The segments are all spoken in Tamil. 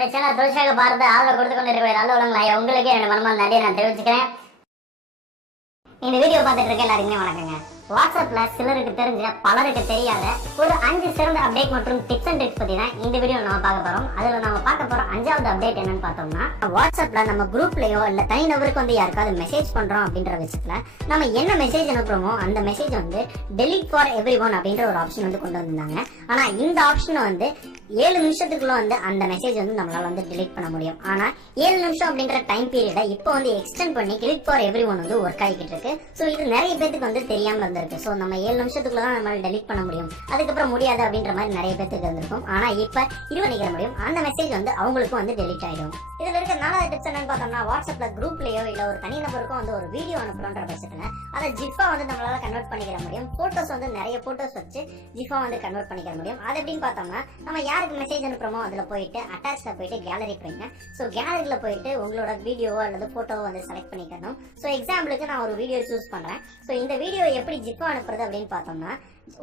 நம்முடைய சேனல் தொடர்ச்சியாக பார்த்து ஆதரவு கொடுத்து கொண்டிருக்கிற நல்ல உள்ளவங்களா உங்களுக்கு என்னோட மனமார்ந்த நன்றியை நான் தெரிவிச்சுக்கிறேன். இந்த வீடியோ பார்த்துட்டு இருக்க எல்லாருக்குமே வணக்கங்க. வாட்ஸ்அப்ல சிலருக்கு தெரிஞ்ச பலருக்கு தெரியாத ஒரு 5 சிறந்த அப்டேட் மற்றும் டிப்ஸ் அண்ட் ட்ரிக்ஸ் பத்தி தான் இந்த வீடியோ நம்ம பார்க்க போறோம். அதுல நம்ம பார்க்க போற 5வது அப்டேட் என்னன்னு பார்த்தோம்னா, வாட்ஸ்அப்ல நம்ம குரூப்லயோ இல்ல தனிநபருக்கு வந்து யாருக்காவது மெசேஜ் பண்றோம் அப்படின்ற விஷயத்துல நம்ம என்ன மெசேஜ் அனுப்புறோமோ அந்த மெசேஜ் வந்து டெலீட் ஃபார் எவ்ரிஒன் அப்படின்ற ஒரு ஆப்ஷன் வந்து கொண்டு வந்தாங்க. ஆனா இந்த ஆப்ஷனை வந்து 7 நிமிஷத்துக்குள்ள வந்து அந்த மெசேஜ் வந்து நம்மளால வந்து டெலீட் பண்ண முடியும். ஆனா 7 நிமிஷம் அப்படின்ற டைம் பீரியட இப்போ வந்து எக்ஸ்டெண்ட் பண்ணி டெலீட் ஃபார் எவ்ரிஒன் வந்து ஒர்க் ஆகிட்டு இருக்கு. சோ இது நிறைய பேருக்கு வந்து தெரியாம இருந்திருக்கு. சோ நம்ம 7 நிமிஷத்துக்குள்ள தான் நம்மளால டெலீட் பண்ண முடியும், அதுக்கப்புறம் முடியாது அப்படின்ற மாதிரி நிறைய பேருக்கு இருந்திருக்கும். ஆனா இப்ப 20 நிமிஷம் முடியும், அந்த மெசேஜ் வந்து அவங்களுக்கும் வந்து டெலீட் ஆயிடும். இதுல இருக்க 4வது டிப்ஸ் என்னன்னு பார்த்தோம்னா, வாட்ஸ்அப்ல குரூப்லயோ இல்ல ஒரு தனிநபருக்கும் வந்து ஒரு வீடியோ அனுப்புறோன்ற பட்சத்துல அதை ஜிஃபா வந்து நம்மளால கன்வெர்ட் பண்ணிக்கிற முடியும். போட்டோஸ் வந்து நிறைய போட்டோஸ் வச்சு ஜிஃபா வந்து கன்வெர்ட் பண்ணிக்கிற முடியும். அது எப்படின்னு பார்த்தோம்னா, நம்ம யாருக்கு மெசேஜ் அனுப்புறோமோ அதுல போயிட்டு அட்டாச்ல போயிட்டு கேலரி போயிங்க. சோ கேலரியில போயிட்டு உங்களோட வீடியோவோ அல்லது போட்டோவோ வந்து செலக்ட் பண்ணிக்கணும். சோ எக்ஸாம்பிளுக்கு நான் ஒரு வீடியோ சூஸ் பண்றேன். சோ இந்த வீடியோ எப்படி ஜிஃபா அனுப்புறது அப்படின்னு பார்த்தோம்னா,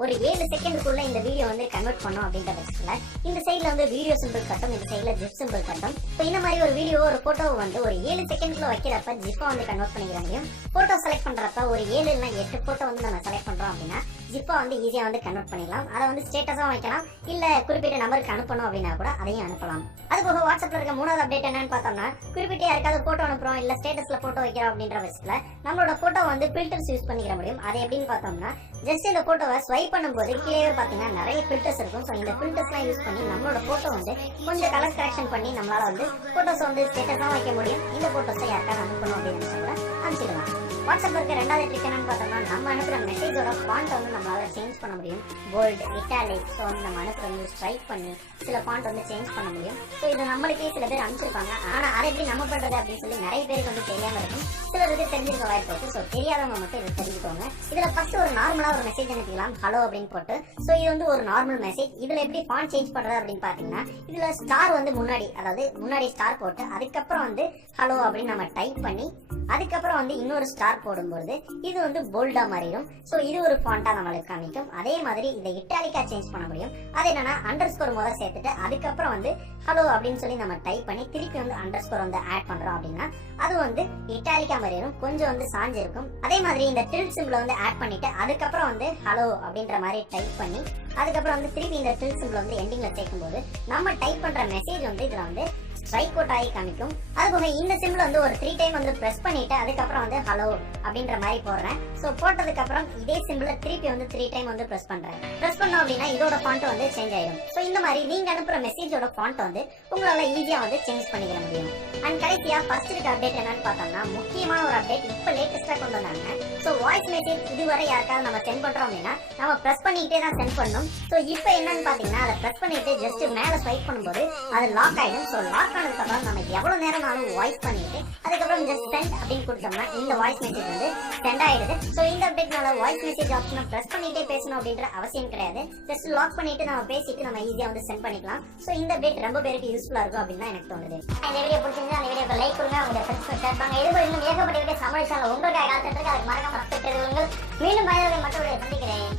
ஒரு 7 செகண்டுக்குள்ள இந்த வீடியோ வந்து கன்வெர்ட் பண்ணோம் அப்படின்ற பட்சத்துல இந்த சைட்ல வந்து வீடியோ சிம்பிள் கட்டும், இந்த சைட்ல ஜிப் சிம்பிள் கட்டும். இப்போ இந்த மாதிரி ஒரு வீடியோ ஒரு போட்டோ வந்து ஒரு 7 செகண்ட்குள்ள வைக்கிறப்ப ஜிப்பா வந்து கன்வெர்ட் பண்ணிக்கிற முடியும். போட்டோ செலக்ட் பண்றப்ப ஒரு 7 இல்ல 8 போட்டோ வந்து நம்ம செலக்ட் பண்றோம் அப்படின்னா ஜிப்பா வந்து ஈஸியா வந்து கன்வெர்ட் பண்ணிடலாம். அதை வந்து ஸ்டேட்டஸா வைக்கலாம், இல்ல குறிப்பிட்ட நம்பருக்கு அனுப்பணும் அப்படின்னா கூட அதையும் அனுப்பலாம். அது போக வாட்ஸ்அப்ல இருக்க 3வது அப்டேட் என்னன்னு பார்த்தோம்னா, குறிப்பிட்ட யாருக்காவது போட்டோ அனுப்புறோம் இல்ல ஸ்டேட்டஸ்ல போட்டோ வைக்கிறோம் அப்படின்ற பட்சத்துல நம்மளோட போட்டோ வந்து ஃபில்டர்ஸ் யூஸ் பண்ணிக்கிற முடியும். அது எப்படின்னு பார்த்தோம்னா, ஜஸ்ட் இந்த போட்டோவை ஸ்வைப் பண்ணும்போது கீழே பாத்தீங்கன்னா நிறைய ஃபில்டர்ஸ் இருக்கும். ஸோ இந்த ஃபில்டர்ஸ்லாம் யூஸ் பண்ணி நம்மளோட போட்டோ வந்து கொஞ்சம் கலர் கரெக்ஷன் பண்ணி நம்மளால வந்து போட்டோஸ் வந்து ஸ்டேட்டஸா வைக்க முடியும். இந்த போட்டோஸை யாருக்காவது அனுப்பணும் அப்படின்னு கூட அனுப்பிச்சிடலாம். வாட்ஸ்அப்ல இருக்க 2வது ட்ரிக் என்னன்னு பார்த்தோம்னா, நம்ம அனுப்புற மெசேஜோட ஃபாண்ட் வந்து நம்மளால சேஞ்ச் பண்ண முடியும். போல்ட், இட்டாலிக், ஸோ வந்து நம்ம அனுப்புற வந்து ஸ்ட்ரைக் பண்ணி சில ஃபாண்ட் வந்து சேஞ்ச் பண்ண முடியும். ஸோ இது நம்மளுக்கே சில பேர் அனுப்பிச்சிருப்பாங்க. ஆனா அதை எப்படி நம்ம பண்றது அப்படின்னு சொல்லி நிறைய பேருக்கு வந்து தெரியாம இருக்கும், சிலருக்கு தெரிஞ்சிருக்க வாய்ப்பு இருக்கு. ஸோ தெரியாதவங்க மட்டும் இதை தெரிஞ்சுக்கோங்க. இதுல ஃபர்ஸ்ட் ஒரு நார்மலா ஒரு மெசேஜ் அனுப்பிக்கலாம், ஹலோ அப்படின்னு போட்டு. ஸோ இது வந்து ஒரு நார்மல் மெசேஜ். இதுல எப்படி ஃபாண்ட் சேஞ்ச் பண்றது அப்படின்னு பாத்தீங்கன்னா, இதுல ஸ்டார் வந்து முன்னாடி, அதாவது முன்னாடி ஸ்டார் போட்டு அதுக்கப்புறம் வந்து ஹலோ அப்படின்னு நம்ம டைப் பண்ணி அதுக்கப்புறம் வந்து இன்னொரு ஸ்டார் போடும்போது இது வந்து போல்டா மாறிடும். சோ இது ஒரு ஃபாண்டா நம்மளுக்கு காமிக்கும். அதே மாதிரி இதை இட்டாலிக்கா சேஞ்ச் பண்ண முடியும். அது என்னன்னா அண்டர்ஸ்கோர் முதல்ல சேர்த்துட்டு அதுக்கப்புறம் வந்து ஹலோ அப்படின்னு சொல்லி நம்ம டைப் பண்ணி திருப்பி வந்து அண்டர்ஸ்கோர் வந்து ஆட் பண்றோம் அப்படின்னா அது வந்து இட்டாலிக்கா மாறிடும், கொஞ்சம் வந்து சாஞ்சு இருக்கும். அதே மாதிரி இந்த டில்ட் சிம்பிள் வந்து ஆட் பண்ணிட்டு அதுக்கப்புறம் வந்து ஹலோ அப்படின்ற மாதிரி டைப் பண்ணி அதுக்கப்புறம் வந்து திருப்பி இந்த டில்ட் சிம்பிள் வந்து எண்டிங்ல சேர்க்கும் போது நம்ம டைப் பண்ற மெசேஜ் வந்து இதுல வந்து ஸ்ட்ரைக் அவுட் ஆகி காமிக்கும். அதுபோக இந்த சிம்பிள் வந்து ஒரு 3 டைம் வந்து பிரஸ் பண்ணிட்டு அதுக்கப்புறம் வந்து ஹலோ அப்படின்ற மாதிரி போடுறேன். சோ போட்டதுக்கு அப்புறம் இதே சிம்பிளை திருப்பி வந்து 3 டைம் வந்து பிரஸ் பண்றேன். பிரஸ் பண்ணோம் அப்படின்னா இதோட ஃபாண்ட் வந்து சேஞ்ச் ஆயிடும். சோ இந்த மாதிரி நீங்க அனுப்புற மெசேஜோட ஃபாண்ட் வந்து உங்களால ஈஸியா வந்து சேஞ்ச் பண்ணிக்க முடியும். அண்ட் கடைசியா ஃபர்ஸ்ட் இருக்க அப்டேட் என்னன்னு பார்த்தோம்னா, முக்கியமான ஒரு அப்டேட் இப்ப லேட்டஸ்டா கொண்டு வந்தாங்க. சோ வாய்ஸ் மெசேஜ் இதுவரை யாருக்காவது நம்ம சென்ட் பண்றோம் அப்படின்னா நம்ம பிரஸ் பண்ணிக்கிட்டே தான் சென்ட் பண்ணணும். சோ இப்போ என்னன்னு பாத்தீங்கன்னா, அதை பிரஸ் பண்ணிட்டு ஜஸ்ட் மேல ஸ்வைப் பண்ணும்போது அது லாக் ஆயிடும். சோ லாக் ஆனதுக்கு அப்புறம் நம்ம எவ்வளவு நேரம்னாலும் வாய்ஸ் பண்ணிட்டு அதுக்கப்புறம் ஜஸ்ட் சென்ட் அப்படின்னு கொடுத்தோம்னா இந்த வாய்ஸ் மெசேஜ் வந்து சென்ட் ஆயிடுது. சோ இந்த அப்டேட்னால வாய்ஸ் மெசேஜ் ஆப்ஷனை பிரஸ் பண்ணிட்டே பேசணும் அப்படின்ற அவசியம் கிடையாது. ஜஸ்ட் லாக் பண்ணிட்டு நம்ம பேசிட்டு நம்ம ஈஸியா வந்து சென்ட் பண்ணிக்கலாம். சோ இந்த அப்டேட் ரொம்ப பேருக்கு யூஸ்ஃபுல்லா இருக்கும் அப்படின்னு எனக்கு தோணுது. இந்த வீடியோ பிடிச்சிருந்தா அந்த வீடியோக்கு லைக் கொடுங்க, உங்க ஃப்ரெண்ட்ஸ்க்கு ஷேர் பண்ணுங்க. இது போல இன்னும் ஏகப்பட்ட வீடியோ சமையல் சேனல் உங்களுக்காக காத்துட்டு இருக்கு. அதுக்கு மறக்காம சப்ஸ்கிரைப் செய்யுங்கள். மீண்டும் பயனுள்ள மற்றவர்களை சந்திக்கிறேன்.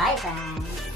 Bye friends.